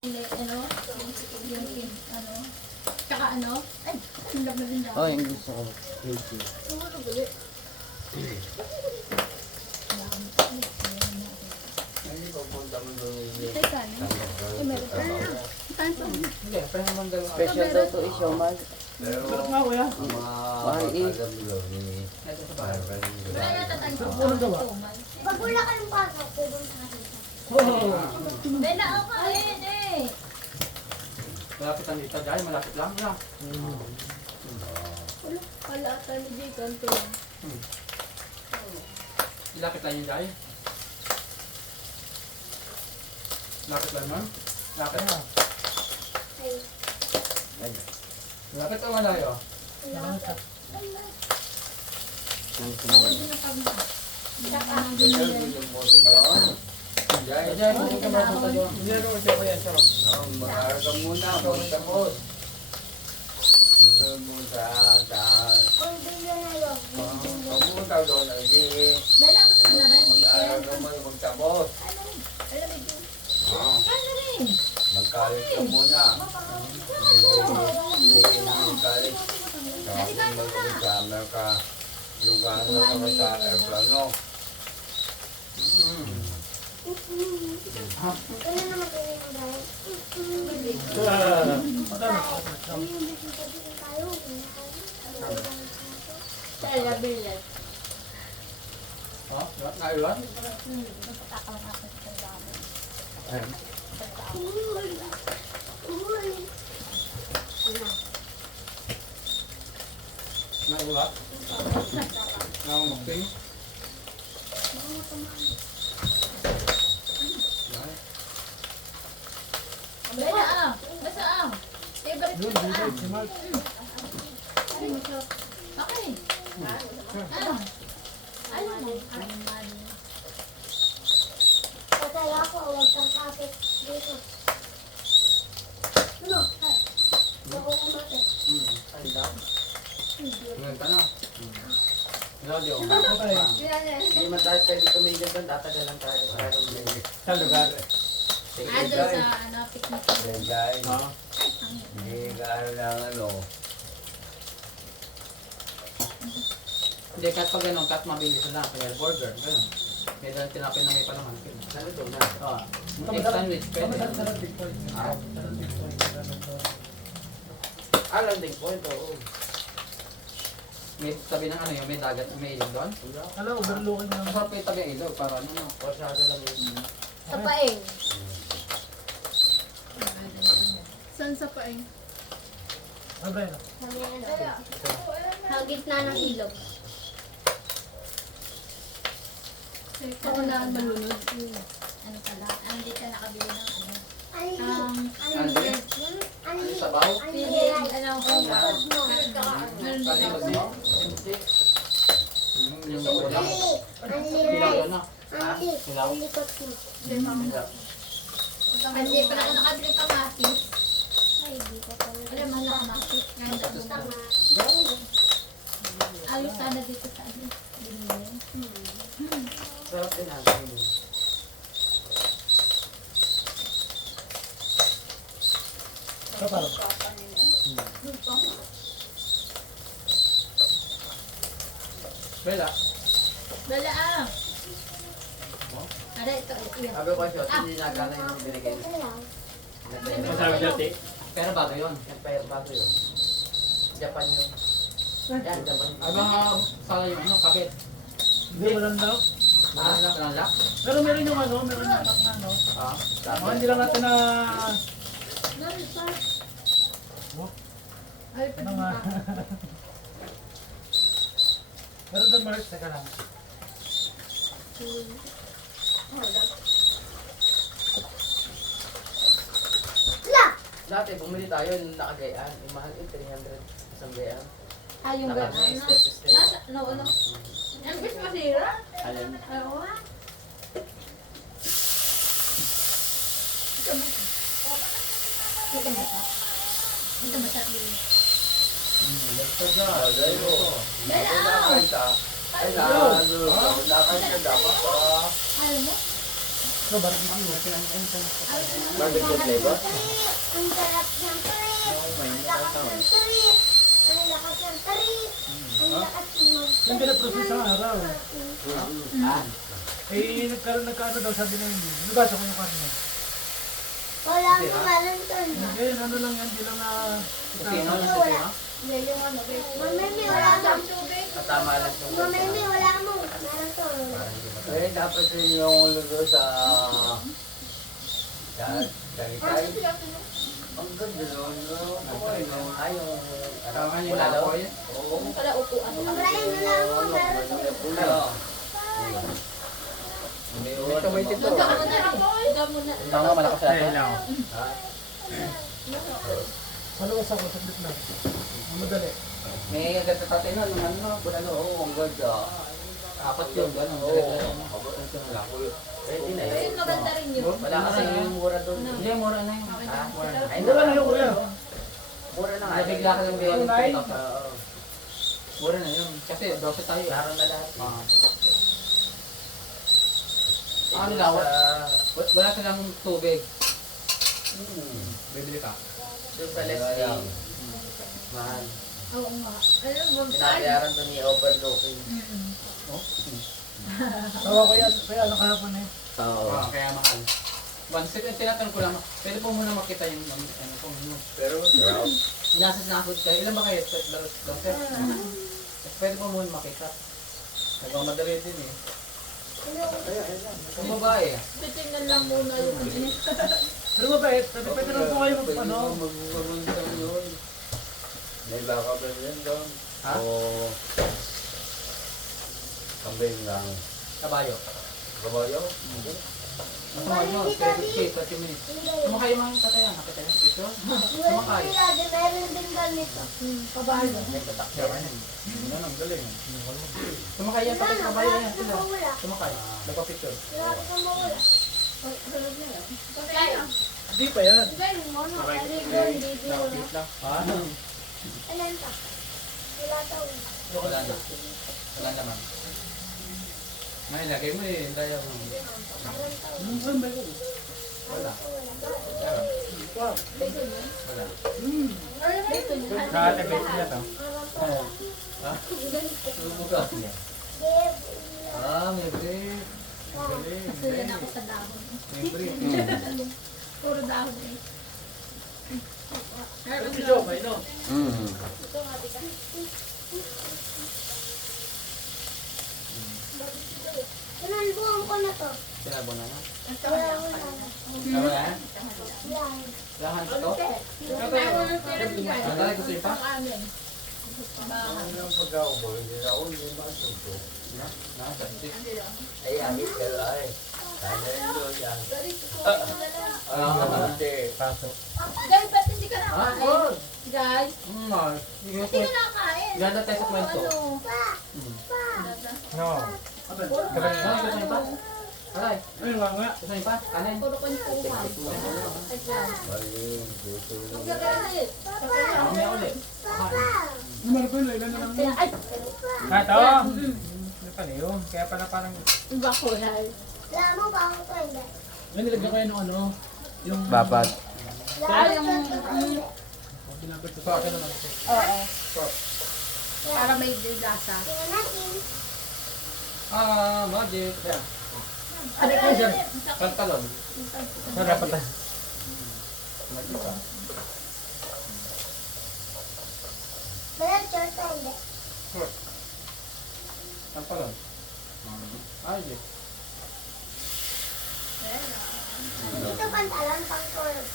Ano? Yung ano? Tsaka ano? Ay, hindi na din daw. Oh, yung gusto ko. Healthy. Hindi ko punta mo doon yung Ay, kani? Ay, meron pa. Saan pa? hindi, pero naman dalawang Special daw to is Shomal. pero Sarap nga kuya. ang mga Mahal eh. alam doon ni Ito sa bahay. Wala na tatang ko. Puro gawa. Pag wala ka ng pasok, pupunta ka dito. Bella, ako kain eh. Malapit lang dito. Dahil malapit lang. Yeah. Wala ata ni Jay, kanto lang. Malapit lang yung dahil. Malapit lang man. Malapit na. Ay, Malapit o malayo? wala ka. Ako din ang pagmata. Special yung mo doon. Jai, Diyan, hindi ka mapunta doon. Hindi na rin ko yan. Sarap. mag-aaral ka muna, magtapos. Magsunod mo sa Kung bilyo na yun, pumunta doon, hindi Bella, gusto mo na rin? mag-aaral ka muna, magtapos. Alam mo din. Oo. Kano rin? Mag-college ka muna. Hindi mag-college. Tapos mag-examen ka. Yung gano'n ka sa aeroplano. ano naman kayo ng dahil? Ano yung bisita din tayo? Sa Elabilad. Ha? Naiwan? Naiwan? Nangungumping? Bella, ah. Basta ah. Favorite ko ah. Okay. Ano? Ano mo? Patay ako, huwag kang kapit dito. Ano? Ako kumatit. Ay, daw. Ngayon ka na. Radio. Hindi man tayo pwede tumigil doon. Tatagal lang tayo. Sa lugar. Ah, doon sa ano, picnic. Jai, Ha? hindi ka-aaral ng ano. Hindi, kahit pag ganun, kahit mabilis na lang. Kaya burger, ganun. May dalang tinapin na may palaman. Ano to na? Oo. Egg sandwich, pwede. Landing point. Oo. May tabi ng ano yun, may dagat, may ilog doon. Ano, overlooking naman. Masarap yung tabi ng ilog, para ano no. Porsada lang yun. Sa paeng. Saan sa paeng? Ano ba yun? Sa gitna ng ilog. Ako na ang malunod. Ano pala? Ah, hindi ka nakabili ng ano. Ano Um, Ano yun? Sabaw? pili, ano ko. Ang mo. Meron din Palimag ako. mo? Hindi. Yung ulam. Ang Hilaw liray. yun na. Ang likot mo. Hindi pa na ako nakabili ng kamatis. Ay, di ko pala. Alam, mahal na kamatis. Ngayon na doon. Ayos sana dito sa ano. Sarap din natin. Kapal. Bella. Bala ah. Ada ito. Iya. Sabi ko siya, hindi nagana yung binigay. Masarap dati. Pero bago yun. Empire bago yun. Japan yun. Yan, Japan yun. Ay mga sala yung ano, kabit. Hindi, walang lock. Walang lock? Pero meron yung ano, meron yung lock na ano. Ah. Oh, hindi lang natin na... Ay, Ano nga. Pero doon, Mark, teka lang. Dati, bumili tayo yung nakagayaan. Yung mahal yung 300 isang gayaan. Ah, yung Naka gano'n. na, step to step. Nasa, no, ano? Ang bis masira? Alin? Oo ah. Dito ba siya? Dito ba siya? Basta ka, dahil mo. Bella, Wala ah. ka. Ay, nakakain ka dapat. Alam mo? So, barbecue. Barbecue flavor? Ang sarap ng trip. Ang lakas ng trip. Ang lakas ng trip. Ang lakas ng Yung pinaprocess ang araw. Ah, Nagkaano daw sabi na yun. Nabasa ko yung karne. Wala akong malantan. Hindi, ano lang yan, di lang na... Kusina lang sa tema. Yan yung ano, babe. Mamimi, wala mo. katama lang yung Mamimi, wala mo. Meron to. Eh, dapat rin yung luto sa... Tagaytay. Ang ganda nun, no? Ay, yung... Tama yung lakoy. Oo. Pala upuan. Mabrahin, wala mo. Meron to. Hindi, Ito, wait ito. Huwag mo na rin. Huwag mo na. Tama, malakas yata. Maluwas ako, saglit lang. Ang madali. May agad na tatay na, yung ano, Oo, ang ganda. apat yun, gano'n. Pwede na Ayun, yun. maganda rin yun. Wala kasi yung mura doon. Hindi, mura na yun. Ha? Ay, Wala na yung kuya. Mura na nga. Nabigla ka ng biyahe. Online? Oo. Mura na yun. Kasi 12 tayo. Klaro na lahat. Ah. Ano lang, wala silang tubig. Bibili ka. Doon sa Leslie. Mahal. Oo nga. Ayun, magkaan. Pinabayaran doon ni overlooking. Tawa ko yan, kaya nakahapon eh. Oo. Kaya mahal. Once, tinatanong ko lang, pwede po muna makita yung ano po menu. Pero, sarap. Nasa sinakot kayo, ilan ba kayo? Doctor? Pwede po muna makita. Nagmamadali din eh. Kung babae, Titingnan lang muna yung ano. Pero mabait, sabi pwede lang po kayo ano. Magbunta yun. May baka ba yan doon? Ha? O... Kambing lang. kabayo. Kabayo? Masama nyo, 30 minutes. Sumakay mga tatayan, nakita yung picture? Sumakay. Meron din ganito. Kabayo. Ano, ang galing. Sumakay yan, tapos kabayo yan sila. Wala. Sumakay, nagpa-picture. Wala akong mawala. Kaya. Hindi pa yan. Galing mo, no? Kasi doon, dito wala. Wait lang. Alam pa. Wala daw. Wala na. Wala naman. May lagay mo eh, daya mo. Saan ba yun? Wala. Wala. Nakatagay sila to. Subo ka. Ah, may brief. Ang galing. Sulan ako sa dahon. May brief. Puro dahon eh. Pero si Joe, may no? Sinalbuhan ko na to. Sinabo na nga. Wala, wala. Wala yan? Wala. Lahan pa to? Naglalagay ko sa'yo pa? amin. Ano yung pagkaubo? Hindi na ako, hindi masuto. Nasa. Ay, agit ka ay. Sana rin doon yan. Ah, Hindi. Pasok. Guys, ba't hindi ka nakain? good. Guys, Hindi hindi ka nakain. Ganda tayo sa kwento. No. Gusto niyo pa? Aray, Ayun nga nga. gusto niyo pa? Kanin? Puro kwentuhan. Ayun, gusto mo. Magagalit. Mamaya ulit. Numero ko yun, ilan na lang. Ay, Kato! Ano pala yun? Kaya pala parang... iba ko yan. Wala mo ba ako to? Hindi. May nilagyan kayo ng ano? Yung... Babat. Wala yung... Pinapit ko sa akin naman. Oo. Para may lasa. Tingnan natin. Ah, magic. Yeah. Ano kayo dyan? Pantalon. Saan dapat tayo? Magic ka. Wala short o hindi. Pantalon. Magic. Ito pantalan pang short.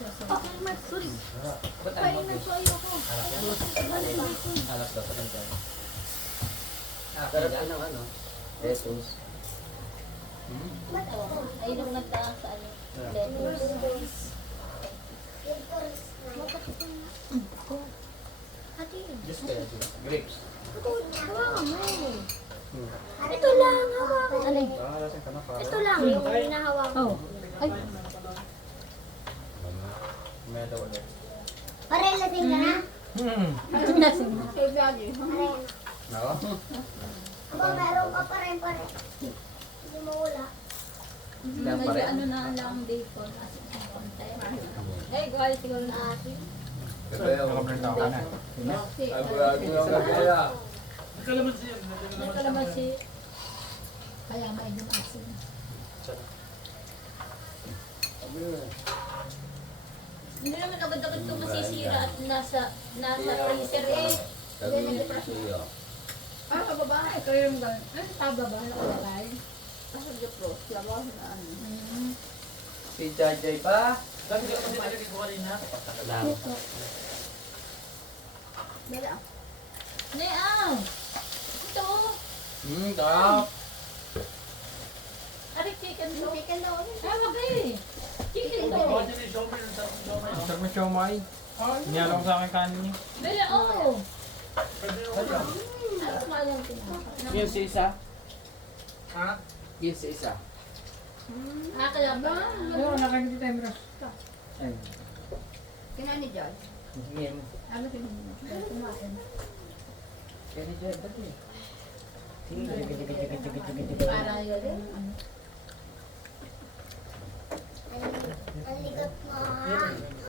Okay, sorry. Ba't ang Kain na magic? so ayoko. Halap daw sa kanya. Sarap yun ng ano. Jesus. Ayun yung nagtaas sa ano. Just kaya sila. Grapes. Hawakan mo. Ito lang, hawakan. Alay. Lasing ka na pa. Ito lang, yung hinahawakan. Oh. Ay. May daw ulit. Pare, lasing ka na. Kay Daddy. Pare. No? Aba, meron ka pa rin, pare. Hindi mo wala. Yan pa Medyo rin. ano na lang dito. Kasi ang konti. Eh, guys, siguro na atin. Ito yung... Nakablend ako na. Ay, wala ko lang kaya. May kalamansi. Kaya may dumasin. Hindi naman agad-agad ito masisira at nasa freezer eh. Ah, kababa. Kayo yung gano'n. Ano pababa? Nakalagay. Nasa Jopro. Labaw na ano. Si Jajay pa. Dati ka naman nilagay ko kanina. Ito. Dala. Neang! Ito. Tap. Ari, chicken to. Chicken daw. Ah, wag eh. Chicken to. Ang sarap ng siomay. Niyalo ko sa akin kanin niya. Bele, oh. Ano nga lang tinapay? Yun si isa. Ha? Yun si isa. Ah, kaya ba? Oo, nakakita tayo bro. Ay. Kinain ni George. Yun. Ano kinain Kumain. Kaya ni Jajay dati. Sige.